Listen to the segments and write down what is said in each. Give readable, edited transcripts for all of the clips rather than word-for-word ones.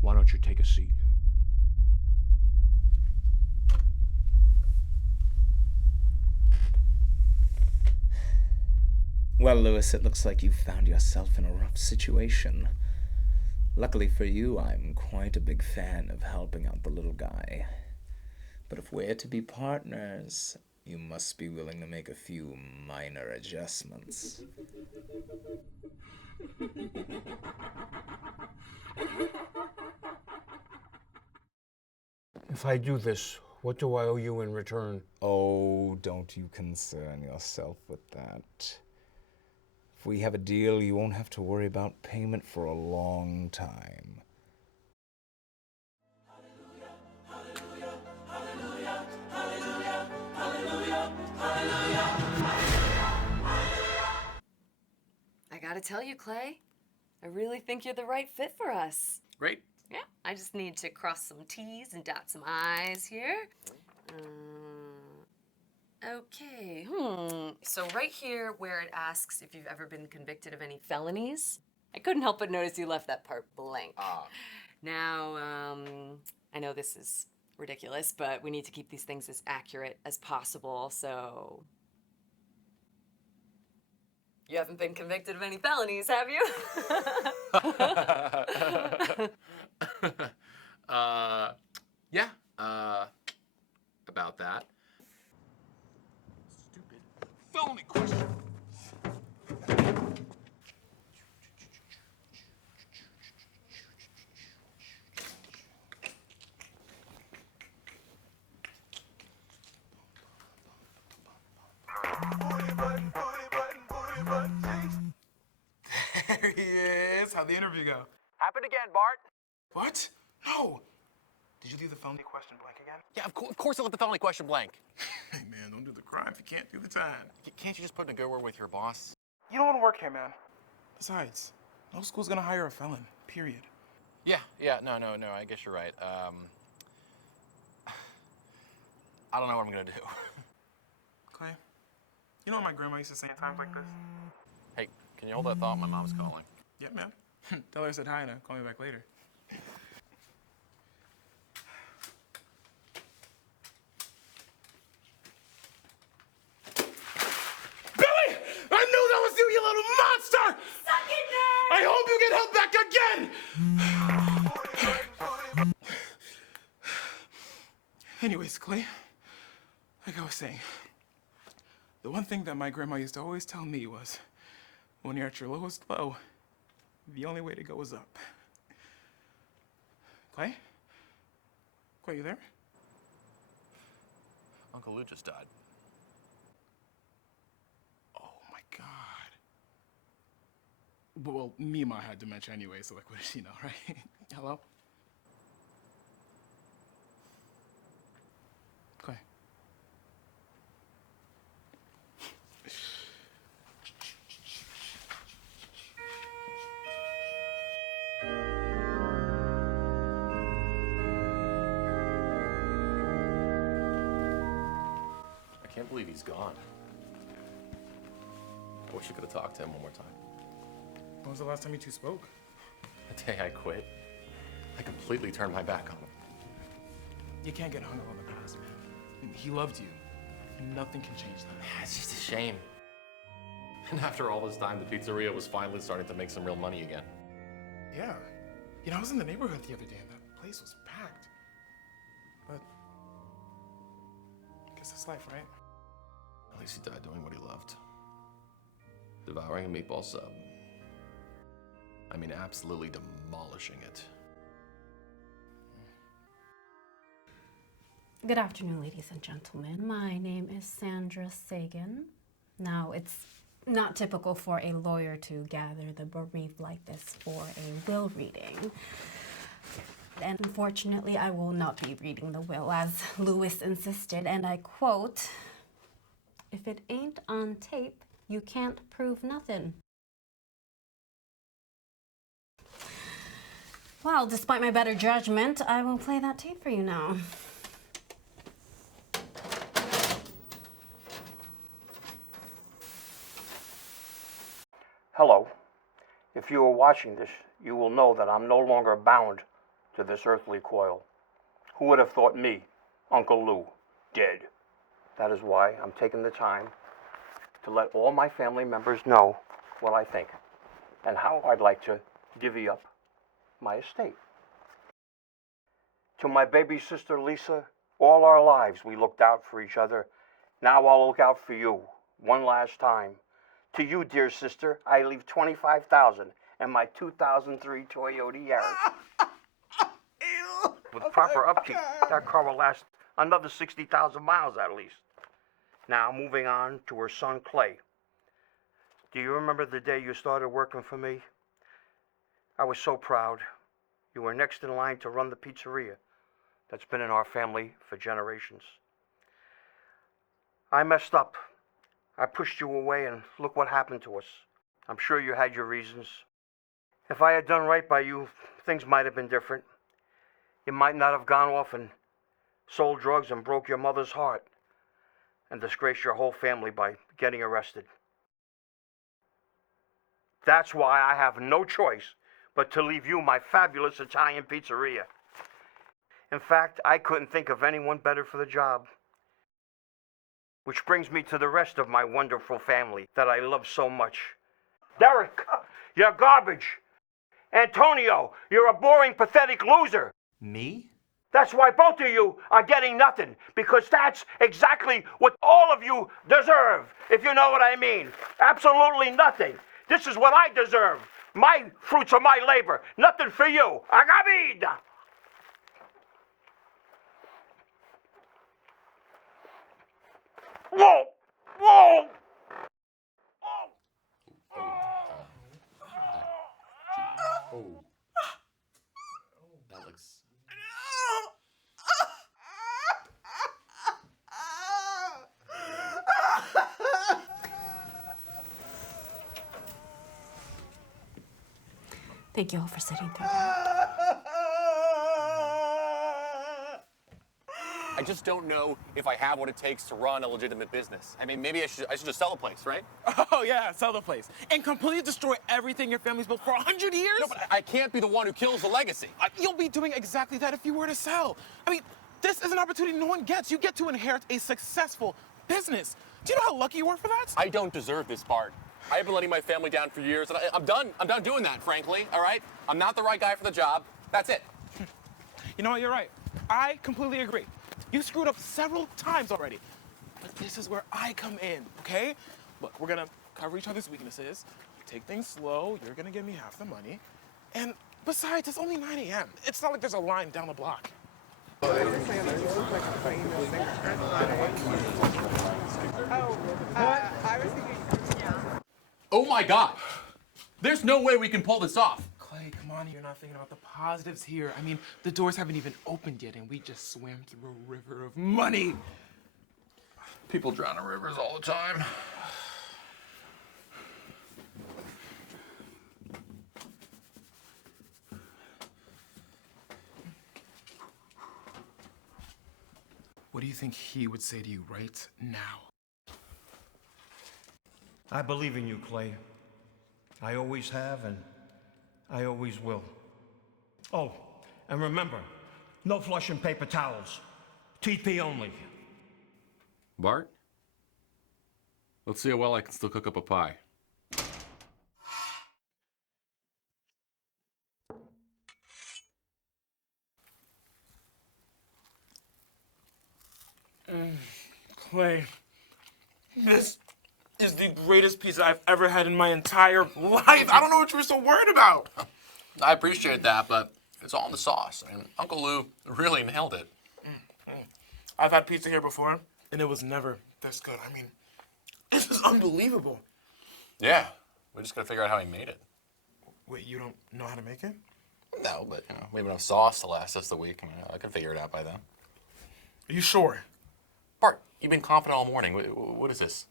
Why don't you take a seat? Well, Lewis, it looks like you found yourself in a rough situation. Luckily for you, I'm quite a big fan of helping out the little guy. But if we're to be partners, you must be willing to make a few minor adjustments. If I do this, what do I owe you in return? Oh, don't you concern yourself with that. If we have a deal, you won't have to worry about payment for a long time. I gotta tell you, Clay, I really think you're the right fit for us. Great. Yeah, I just need to cross some T's and dot some I's here. Okay, So right here where it asks if you've ever been convicted of any felonies, I couldn't help but notice you left that part blank. Now, I know this is ridiculous, but we need to keep these things as accurate as possible, so... You haven't been convicted of any felonies, have you? Yeah, about that. Stupid felony question. There he is. How'd the interview go? Happened again, Bart. What? No. Did you leave the felony question blank again? Yeah, of course I left the felony question blank. Hey, man, don't do the crime if you can't do the time. Can't you just put in a good word with your boss? You don't want to work here, man. Besides, no school's gonna hire a felon, period. Yeah, no, I guess you're right. I don't know what I'm gonna do. Clay, you know what my grandma used to say in times like this? Hey, can you hold that thought? My mom's calling. Yeah, man. Tell her I said hi and call me back later. Billy! I knew that was you, you little monster! Suck it, nerd! I hope you get held back again! Anyways, Clay, like I was saying, the one thing that my grandma used to always tell me was, when you're at your lowest low, the only way to go is up. Clay? Clay, you there? Uncle Lou just died. Oh my God. Well, Mima had dementia anyway, so like, what does she know, right? Hello? Clay. I can't believe he's gone. I wish I could have talked to him one more time. When was the last time you two spoke? The day I quit, I completely turned my back on him. You can't get hung up on the past, man. He loved you, and nothing can change that. It's just a shame. And after all this time, the pizzeria was finally starting to make some real money again. Yeah. You know, I was in the neighborhood the other day, and that place was packed. But I guess that's life, right? At least he died doing what he loved. Devouring a meatball sub. I mean, absolutely demolishing it. Good afternoon, ladies and gentlemen. My name is Sandra Sagan. Now, it's not typical for a lawyer to gather the bereaved like this for a will reading. And unfortunately, I will not be reading the will as Lewis insisted, and I quote, "If it ain't on tape, you can't prove nothing." Well, despite my better judgment, I will play that tape for you now. Hello. If you are watching this, you will know that I'm no longer bound to this earthly coil. Who would have thought me, Uncle Lou, dead? That is why I'm taking the time to let all my family members know what I think and how I'd like to divvy up my estate. To my baby sister Lisa, all our lives we looked out for each other. Now I'll look out for you one last time. To you, dear sister, I leave $25,000 and my 2003 Toyota Yaris. With proper upkeep, that car will last another 60,000 miles at least. Now, moving on to her son, Clay. Do you remember the day you started working for me? I was so proud. You were next in line to run the pizzeria that's been in our family for generations. I messed up. I pushed you away, and look what happened to us. I'm sure you had your reasons. If I had done right by you, things might have been different. You might not have gone off and sold drugs and broke your mother's heart and disgraced your whole family by getting arrested. That's why I have no choice but to leave you my fabulous Italian pizzeria. In fact, I couldn't think of anyone better for the job. Which brings me to the rest of my wonderful family that I love so much. Derek, you're garbage. Antonio, you're a boring, pathetic loser. Me? That's why both of you are getting nothing, because that's exactly what all of you deserve, if you know what I mean. Absolutely nothing. This is what I deserve. My fruits of my labor. Nothing for you. Agabida! Whoa! Whoa! Oh. That looks. Thank you all for sitting through that. I just don't know if I have what it takes to run a legitimate business. I mean, maybe I should just sell the place, right? Oh, yeah, sell the place. And completely destroy everything your family's built for 100 years? No, but I can't be the one who kills the legacy. You'll be doing exactly that if you were to sell. I mean, this is an opportunity no one gets. You get to inherit a successful business. Do you know how lucky you are for that? I don't deserve this part. I've been letting my family down for years, and I'm done. I'm done doing that, frankly, all right? I'm not the right guy for the job. That's it. You know what, you're right. I completely agree. You screwed up several times already. But this is where I come in, okay? Look, we're gonna cover each other's weaknesses, take things slow, you're gonna give me half the money. And besides, it's only 9 a.m. It's not like there's a line down the block. Oh my God. There's no way we can pull this off. Clay, come on, you're not thinking about the positives here. I mean, the doors haven't even opened yet, and we just swam through a river of money. People drown in rivers all the time. What do you think he would say to you right now? I believe in you, Clay. I always have, and I always will. Oh, and remember, no flushing paper towels. TP only. Bart? Let's see how well I can still cook up a pie. Clay, this is the greatest pizza I've ever had in my entire life. I don't know what you were so worried about. I appreciate that, but it's all in the sauce. I mean, Uncle Lou really nailed it. I've had pizza here before, and it was never this good. I mean, this is unbelievable. Yeah, we just gotta figure out how he made it. Wait, you don't know how to make it? No, but we have enough sauce to last us the week. I mean, I can figure it out by then. Are you sure? Bart, you've been confident all morning. What is this?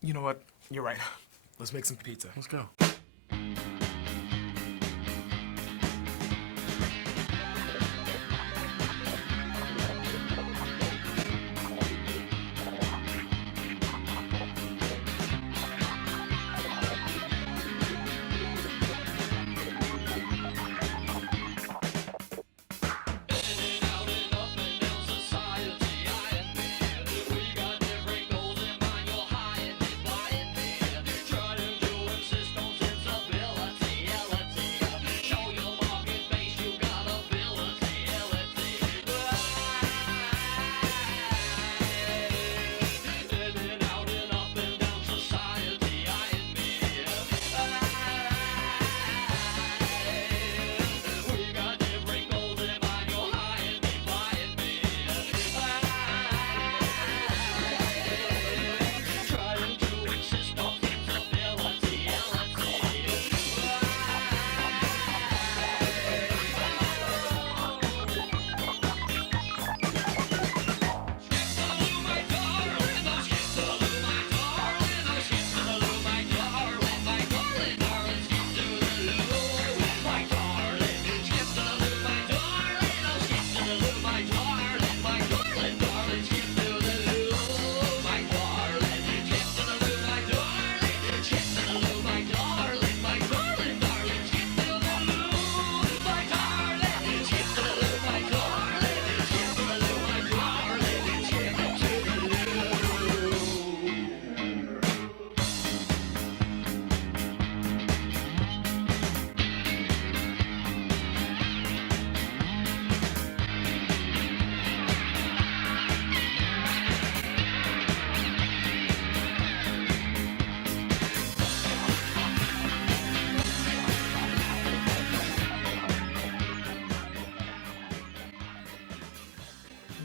You know what? You're right. Let's make some pizza. Let's go.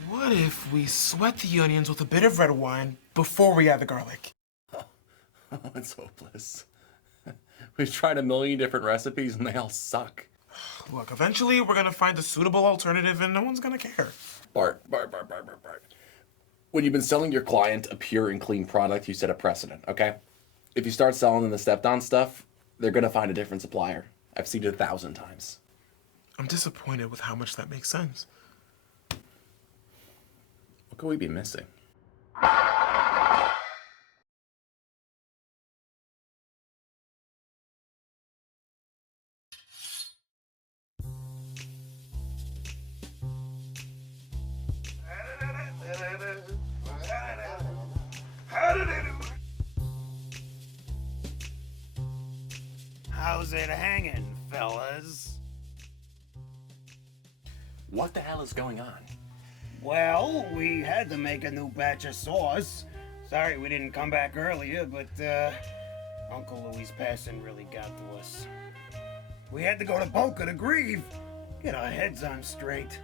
What if we sweat the onions with a bit of red wine before we add the garlic? Oh, it's hopeless. We've tried a million different recipes and they all suck. Look, eventually we're gonna find a suitable alternative and no one's gonna care. Bart. When you've been selling your client a pure and clean product, you set a precedent, okay? If you start selling them the stepped-on stuff, they're gonna find a different supplier. I've seen it 1,000 times. I'm disappointed with how much that makes sense. What could we be missing? How's it hanging, fellas? What the hell is going on? Well, we had to make a new batch of sauce. Sorry we didn't come back earlier, but Uncle Louie's passing really got to us. We had to go to Boca to grieve, get our heads on straight.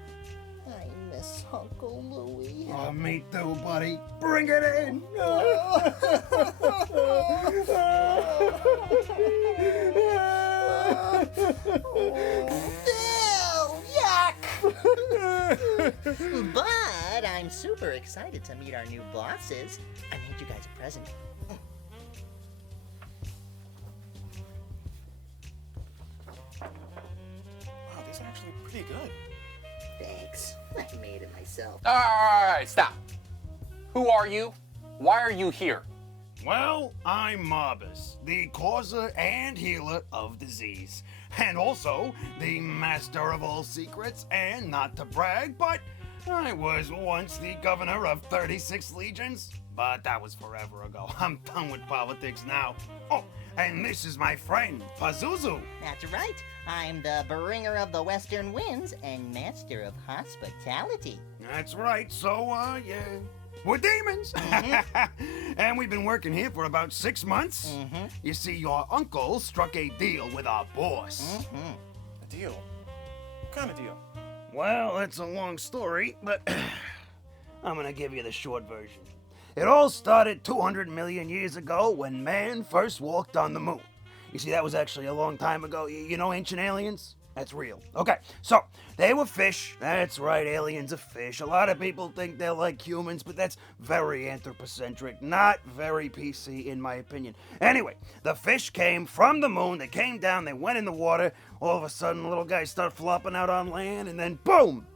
I miss Uncle Louie. Oh, me too, buddy. Bring it in. Ew, yuck! But I'm super excited to meet our new bosses. I made you guys a present. Wow, these are actually pretty good. Thanks. I made it myself. All right, stop. Who are you? Why are you here? Well, I'm Marbus, the causer and healer of disease. And also the master of all secrets, and not to brag, but I was once the governor of 36 legions. But that was forever ago. I'm done with politics now. Oh, and this is my friend, Pazuzu. That's right. I'm the bringer of the western winds and master of hospitality. That's right, so, yeah, we're demons. And we've been working here for about 6 months. You see, your uncle struck a deal with our boss. A deal? What kind of deal? Well, it's a long story, but I'm gonna give you the short version. It all started 200 million years ago when man first walked on the moon. You see, that was actually a long time ago. You know Ancient Aliens? That's real. Okay, so they were fish. That's right, aliens are fish. A lot of people think they're like humans, but that's very anthropocentric, not very PC in my opinion. Anyway, the fish came from the moon, they came down, they went in the water, all of a sudden little guys start flopping out on land, and then boom!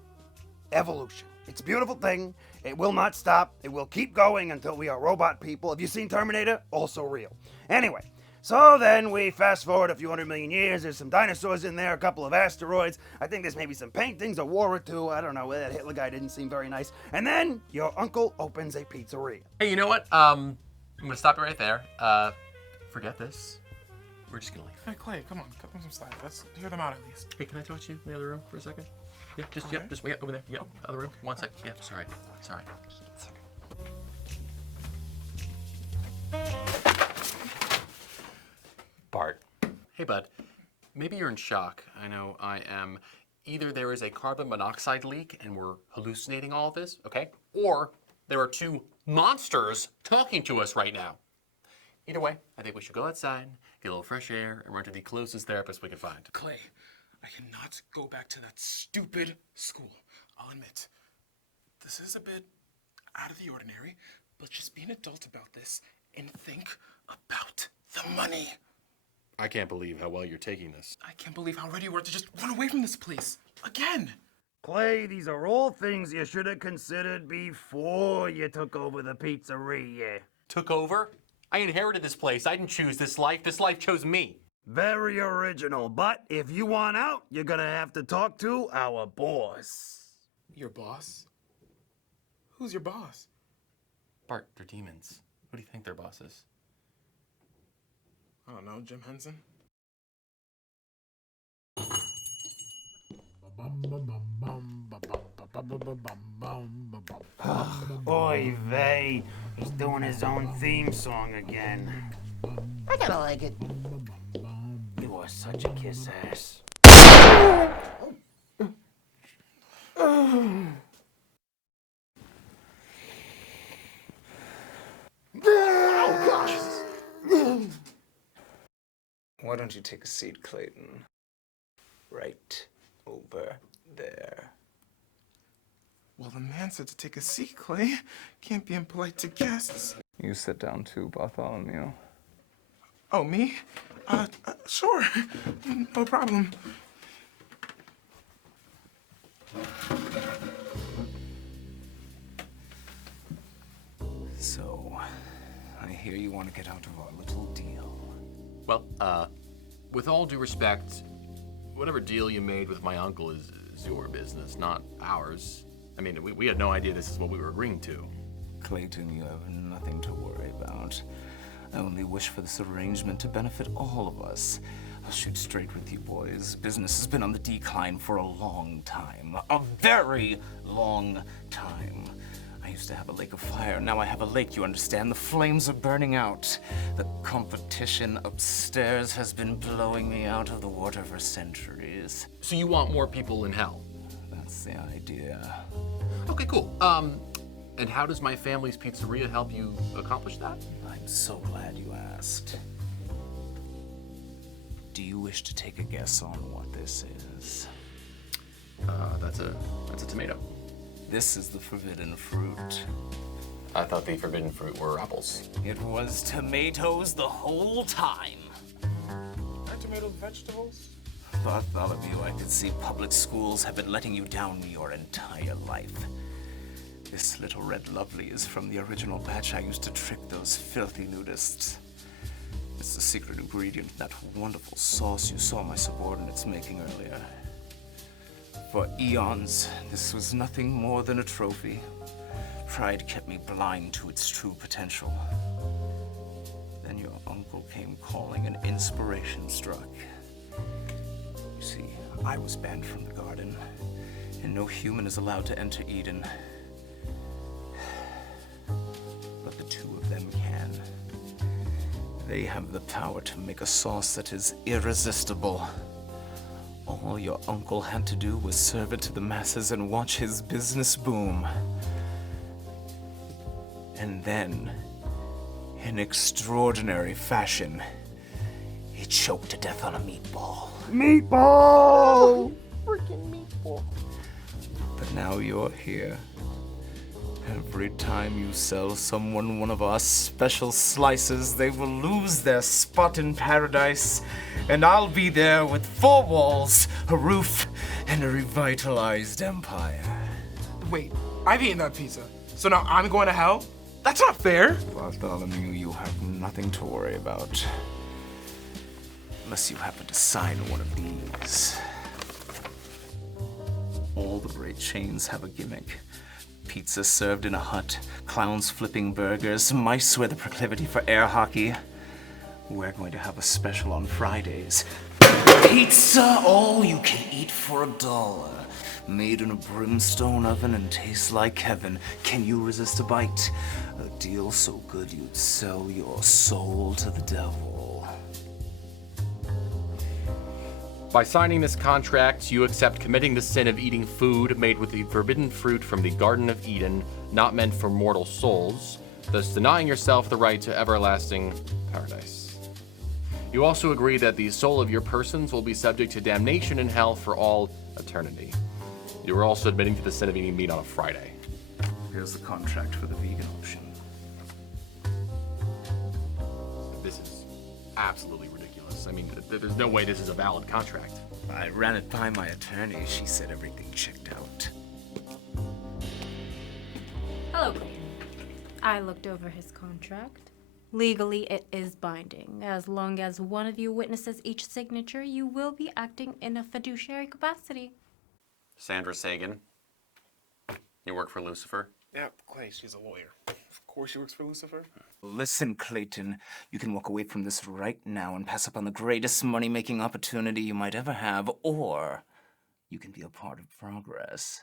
Evolution. It's a beautiful thing. It will not stop. It will keep going until we are robot people. Have you seen Terminator? Also real. Anyway, so then we fast forward a few 100 million years. There's some dinosaurs in there, a couple of asteroids. I think there's maybe some paintings, a war or two. I don't know. That Hitler guy didn't seem very nice. And then your uncle opens a pizzeria. Hey, you know what? I'm gonna stop you right there. Forget this. We're just gonna leave. Hey, Clay, come on, cut them some slack. Let's hear them out at least. Hey, can I talk to you in the other room for a second? Yeah, just wait over there. Yeah, other room. 1 sec. Yeah, sorry. Bart. Hey, bud. Maybe you're in shock. I know I am. Either there is a carbon monoxide leak and we're hallucinating all of this, okay? Or there are two monsters talking to us right now. Either way, I think we should go outside, get a little fresh air, and run to the closest therapist we can find. Clay, I cannot go back to that stupid school. I'll admit, this is a bit out of the ordinary, but just be an adult about this and think about the money. I can't believe how well you're taking this. I can't believe how ready you were to just run away from this place. Again. Clay, these are all things you should have considered before you took over the pizzeria. Took over? I inherited this place. I didn't choose this life. This life chose me. Very original, but if you want out, you're gonna have to talk to our boss. Your boss? Who's your boss? Bart, they're demons. Who do you think their boss is? I don't know, Jim Henson? Oy vey, he's doing his own theme song again. I kinda like it. You are such a kiss ass. Why don't you take a seat, Clayton? Right over there. Well, the man said to take a seat, Clay. Can't be impolite to guests. You sit down too, Bartholomew. Oh, me? Sure. No problem. So, I hear you want to get out of our little deal. Well, with all due respect, whatever deal you made with my uncle is your business, not ours. I mean, we had no idea this is what we were agreeing to. Clayton, you have nothing to worry about. I only wish for this arrangement to benefit all of us. I'll shoot straight with you, boys. Business has been on the decline for a long time. A very long time. I used to have a lake of fire. Now I have a lake, you understand? The flames are burning out. The competition upstairs has been blowing me out of the water for centuries. So you want more people in hell? That's the idea. Okay, cool. And how does my family's pizzeria help you accomplish that? I'm so glad you asked. Do you wish to take a guess on what this is? That's a tomato. This is the forbidden fruit. I thought the forbidden fruit were apples. It was tomatoes the whole time. Aren't tomatoes vegetables? Bartholomew, I could see public schools have been letting you down your entire life. This little red lovely is from the original batch I used to trick those filthy nudists. It's the secret ingredient in that wonderful sauce you saw my subordinates making earlier. For eons, this was nothing more than a trophy. Pride kept me blind to its true potential. Then your uncle came calling and inspiration struck. You see, I was banned from the garden, and no human is allowed to enter Eden. But the two of them can. They have the power to make a sauce that is irresistible. All your uncle had to do was serve it to the masses and watch his business boom. And then, in extraordinary fashion, he choked to death on a meatball. Meatball! Freaking meatball. But now you're here. Every time you sell someone one of our special slices, they will lose their spot in paradise, and I'll be there with 4 walls, a roof, and a revitalized empire. Wait, I've eaten that pizza, so now I'm going to hell? That's not fair. Bartholomew, you have nothing to worry about. Unless you happen to sign one of these. All the great chains have a gimmick. Pizza served in a hut, clowns flipping burgers, mice with a proclivity for air hockey. We're going to have a special on Fridays. Pizza all you can eat for $1. Made in a brimstone oven and tastes like heaven. Can you resist a bite? A deal so good you'd sell your soul to the devil. By signing this contract, you accept committing the sin of eating food made with the forbidden fruit from the Garden of Eden, not meant for mortal souls, thus denying yourself the right to everlasting paradise. You also agree that the soul of your persons will be subject to damnation in hell for all eternity. You are also admitting to the sin of eating meat on a Friday. Here's the contract for the vegan option. This is absolutely ridiculous. I mean, there's no way this is a valid contract. I ran it by my attorney. She said everything checked out. Hello, Clayton. I looked over his contract. Legally, it is binding. As long as one of you witnesses each signature, you will be acting in a fiduciary capacity. Sandra Sagan, you work for Lucifer? Yeah, Clay, she's a lawyer. Of course she works for Lucifer. Listen, Clayton, you can walk away from this right now and pass up on the greatest money-making opportunity you might ever have, or you can be a part of progress.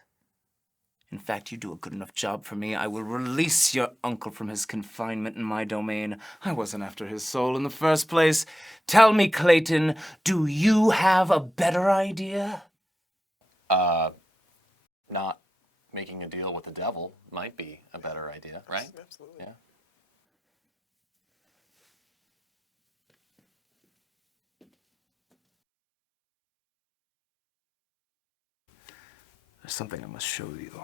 In fact, you do a good enough job for me, I will release your uncle from his confinement in my domain. I wasn't after his soul in the first place. Tell me, Clayton, do you have a better idea? Not making a deal with the devil might be a better idea, right? Absolutely. Yeah. There's something I must show you.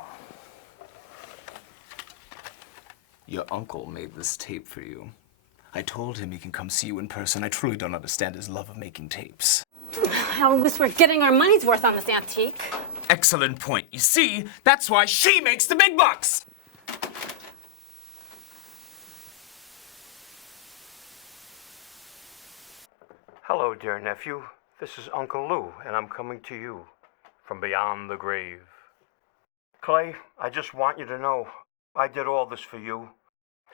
Your uncle made this tape for you. I told him he can come see you in person. I truly don't understand his love of making tapes. At least we're getting our money's worth on this antique. Excellent point. You see, that's why she makes the big bucks! Hello, dear nephew. This is Uncle Lou, and I'm coming to you from beyond the grave. Clay, I just want you to know I did all this for you.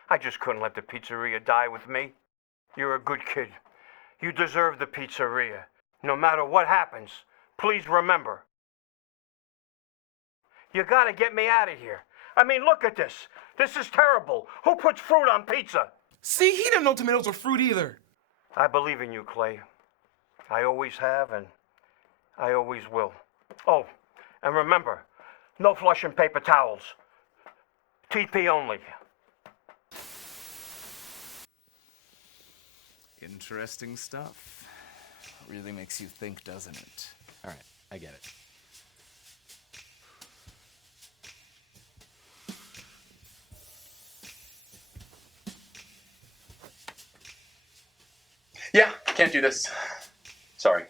I just couldn't let the pizzeria die with me. You're a good kid. You deserve the pizzeria. No matter what happens, please remember. You gotta get me out of here. I mean, look at this. This is terrible. Who puts fruit on pizza? See, he didn't know tomatoes were fruit either. I believe in you, Clay. I always have, and I always will. Oh, and remember, no flushing paper towels. TP only. Interesting stuff. Really makes you think, doesn't it? All right, I get it. Yeah, can't do this. Sorry.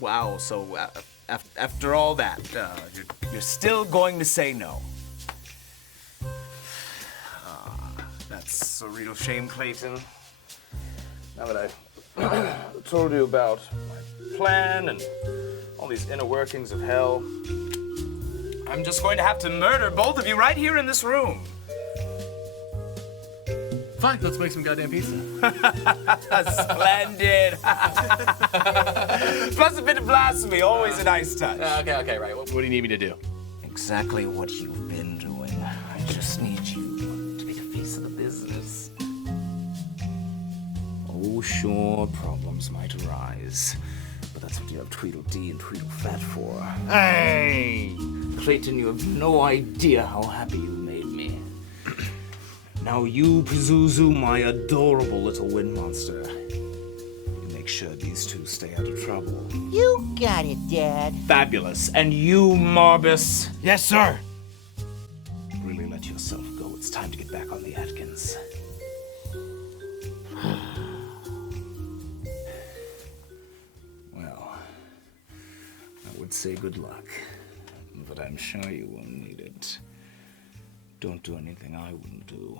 Wow, so after all that, you're still going to say no? That's a real shame, Clayton. Now that I've told you about my plan and all these inner workings of hell, I'm just going to have to murder both of you right here in this room. Fine, let's make some goddamn pizza. Splendid. Plus a bit of blasphemy, always a nice touch. Okay, right. What do you need me to do? Exactly what you've been doing. I just need you to be the face of the business. Oh, sure, problems might arise. But that's what you have Tweedledee and Tweedlefat for. Hey! Clayton, you have no idea how happy you made me. Now you, Pazuzu, my adorable little wind monster. You make sure these two stay out of trouble. You got it, Dad. Fabulous. And you, Marbus, Yes, sir. really let yourself go. It's time to get back on the Atkins. Well, I would say good luck, but I'm sure you won't need it. Don't do anything I wouldn't do.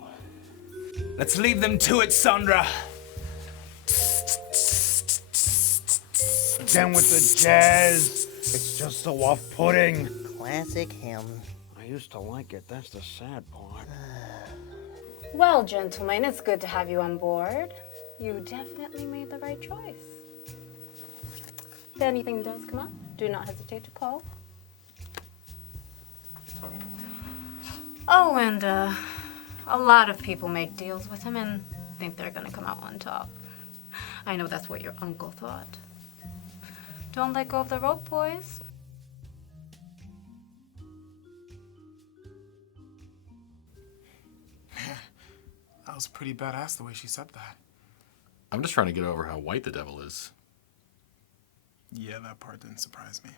Let's leave them to it, Sandra! Again with the jazz. It's just so off-putting. Classic him. I used to like it. That's the sad part. Well, gentlemen, it's good to have you on board. You definitely made the right choice. If anything does come up, do not hesitate to call. Oh, and a lot of people make deals with him and think they're gonna come out on top. I know that's what your uncle thought. Don't let go of the rope, boys. That was pretty badass the way she said that. I'm just trying to get over how white the devil is. Yeah, that part didn't surprise me.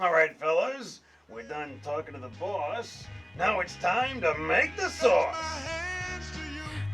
All right, fellas. We're done talking to the boss. Now it's time to make the sauce.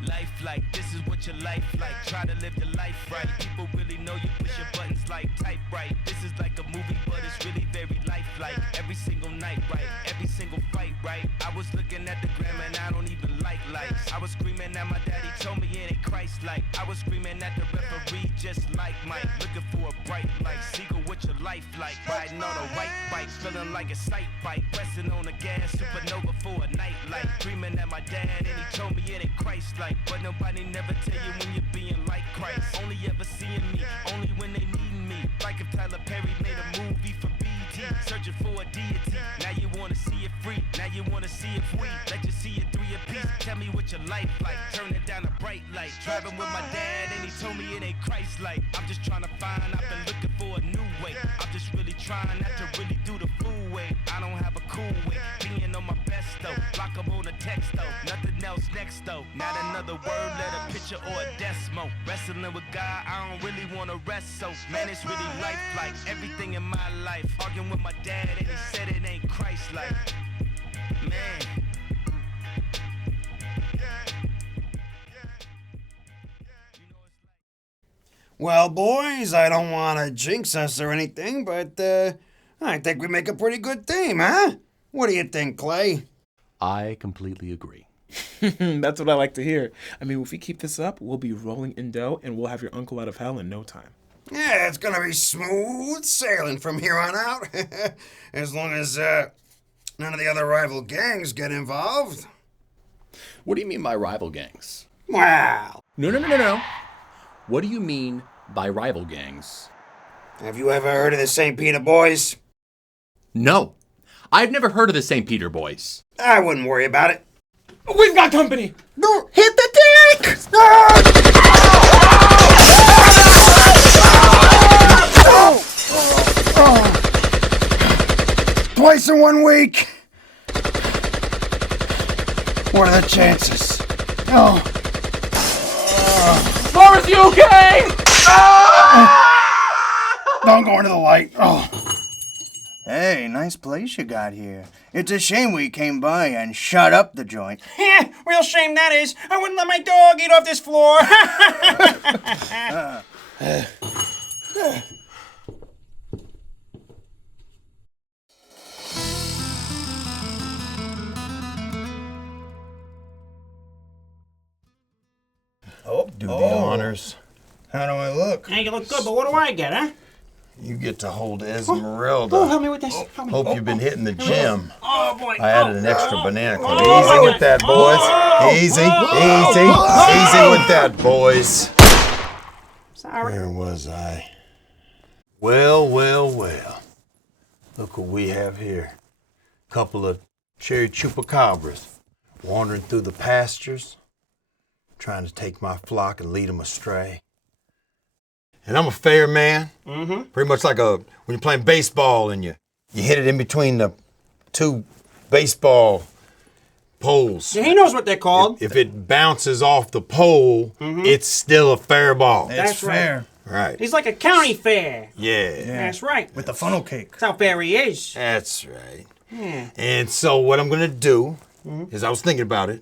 Life like, this is what your life like. Try to live your life right. People really know you push your buttons like type right. This is like a movie, but it's really very lifelike. Every single night, right? Every single fight, right? I was looking at the gram and I don't even like lights. I was screaming at my daddy, told me it ain't Christ-like. I was screaming at the referee, just like Mike. Looking for a bright light. Seagull, what your life like? Riding on a white bike, feeling like a sight bike. Pressing on the gas, supernova for a night light. Dreaming at my dad and he told me it ain't Christ-like. But nobody never tell you when you're being like Christ. Only ever seeing me, only when they need me. Like if Tyler Perry made a movie for BT, searching for a deity. Now you wanna see it free, now you wanna see it free. Let you see it 3 apiece. Tell me what your life like, turn it down a bright light. Driving with my dad and he told me it ain't Christ-like. I'm just trying to find, I've been looking for a new way. I'm just really trying not to really do the fool way. I don't have a cool way, being on my best though. Lock up on a text though, nothing else next though. Not another word, let a picture or a decimal. Wrestling with God, I don't really wanna rest so. Man, it's really lifelike, everything in my life. Arguing with my dad and he said it ain't Christ-like. Man. Well, boys, I don't want to jinx us or anything, but I think we make a pretty good team, huh? What do you think, Clay? I completely agree. That's what I like to hear. I mean, if we keep this up, we'll be rolling in dough and we'll have your uncle out of hell in no time. Yeah, it's gonna be smooth sailing from here on out. As long as none of the other rival gangs get involved. What do you mean by rival gangs? Wow. No. What do you mean by rival gangs? Have you ever heard of the St. Peter Boys? No. I've never heard of the St. Peter Boys. I wouldn't worry about it. We've got company! No, hit the deck! Twice in 1 week. What are the chances? Oh. Boris, you okay? Don't go into the light. Oh. Hey, nice place you got here. It's a shame we came by and shut up the joint. Real shame that is. I wouldn't let my dog eat off this floor. Do the honors. How do I look? Hey, you look good, but what do I get, huh? You get to hold Esmeralda. Oh, help me with this. Help me. Hope you've been hitting the gym. Oh, boy. I added an extra banana clip. Easy with that, boys. Easy with that, boys. Sorry. Where was I? Well. Look what we have here. Couple of cherry chupacabras wandering through the pastures, trying to take my flock and lead them astray. And I'm a fair man. Mm-hmm. Pretty much like when you're playing baseball and you hit it in between the two baseball poles. Yeah, he knows what they're called. If it bounces off the pole, it's still a fair ball. That's fair. Right. He's like a county fair. Yeah. That's right. With the funnel cake. That's how fair he is. That's right. Yeah. And so what I'm gonna do is I was thinking about it.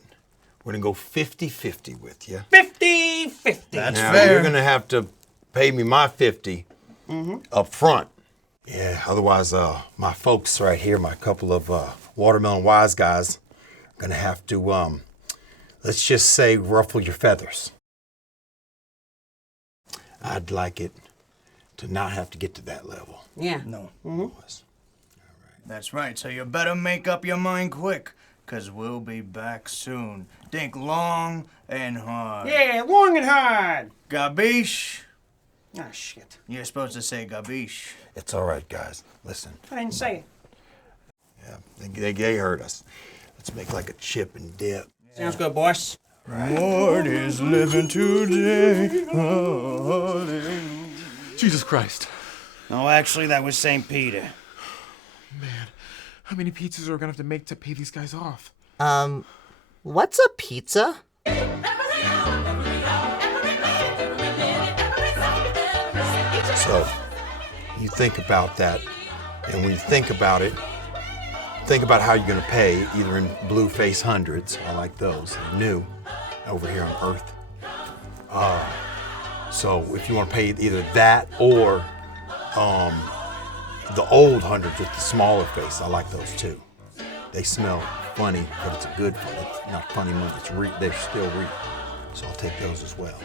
We're gonna go 50-50 with you. 50-50. That's Now, fair. you're gonna have to pay me my 50 up front. Yeah, otherwise my folks right here, my couple of watermelon wise guys, are gonna have to let's just say ruffle your feathers. I'd like it to not have to get to that level. Yeah. No. Boys. That's right. So you better make up your mind quick, 'cause we'll be back soon. Think long and hard. Yeah, long and hard. Gabish? Ah, shit. You're supposed to say gabish. It's all right, guys. Listen. I didn't say it. Yeah, they heard us. Let's make like a chip and dip. Sounds good, boss. Lord is living today. Hallelujah. Jesus Christ. No, actually, that was St. Peter. Man, how many pizzas are we gonna have to make to pay these guys off? What's a pizza? So, you think about that, and when you think about it, think about how you're gonna pay, either in blue face hundreds, I like those, they're new, over here on Earth. So if you wanna pay either that or the old hundreds with the smaller face, I like those too. They smell funny, but it's a good fun. It's not funny money, they're still real. So I'll take those as well.